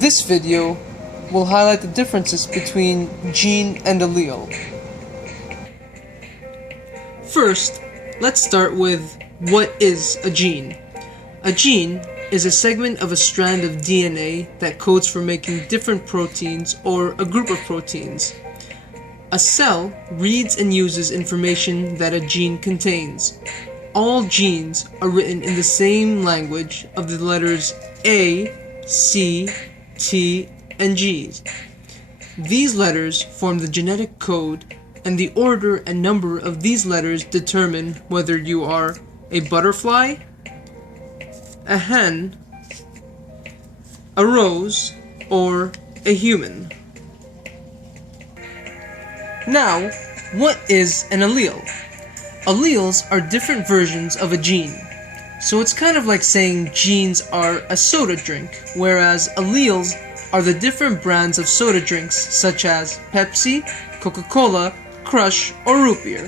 This video will highlight the differences between gene and allele. First, let's start with what is a gene. A gene is a segment of a strand of DNA that codes for making different proteins or a group of proteins. A cell reads and uses information that a gene contains. All genes are written in the same language of the letters A, C, T, and G. These letters form the genetic code, and the order and number of these letters determine whether you are a butterfly, a hen, a rose, or a human. Now, what is an allele? Alleles are different versions of a gene. So it's kind of like saying genes are a soda drink, whereas alleles are the different brands of soda drinks such as Pepsi, Coca-Cola, Crush, or root beer.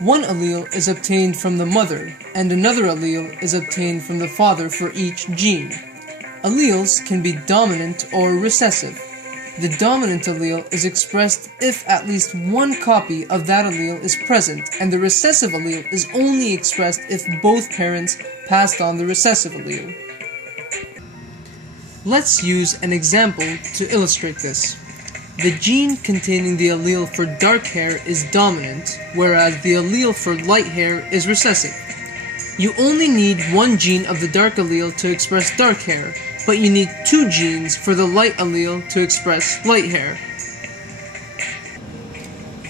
One allele is obtained from the mother, and another allele is obtained from the father for each gene. Alleles can be dominant or recessive. The dominant allele is expressed if at least one copy of that allele is present, and the recessive allele is only expressed if both parents passed on the recessive allele. Let's use an example to illustrate this. The gene containing the allele for dark hair is dominant, whereas the allele for light hair is recessive. You only need one gene of the dark allele to express dark hair, but you need two genes for the light allele to express light hair.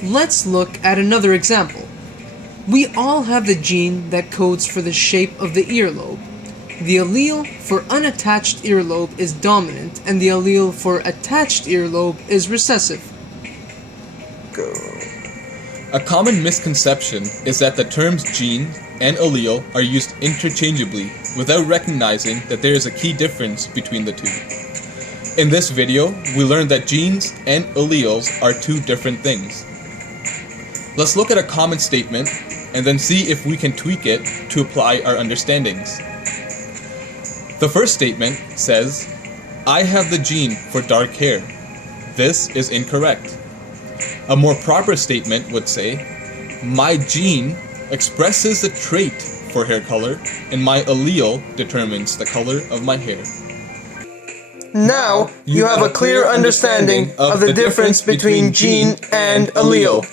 Let's look at another example. We all have the gene that codes for the shape of the earlobe. The allele for unattached earlobe is dominant, and the allele for attached earlobe is recessive. A common misconception is that the terms gene and allele are used interchangeably without recognizing that there is a key difference between the two. In this video, we learned that genes and alleles are two different things. Let's look at a common statement and then see if we can tweak it to apply our understandings. The first statement says, "I have the gene for dark hair." This is incorrect. A more proper statement would say, "My gene expresses the trait for hair color, and my allele determines the color of my hair." Now, you have a clear understanding of the difference between gene and allele.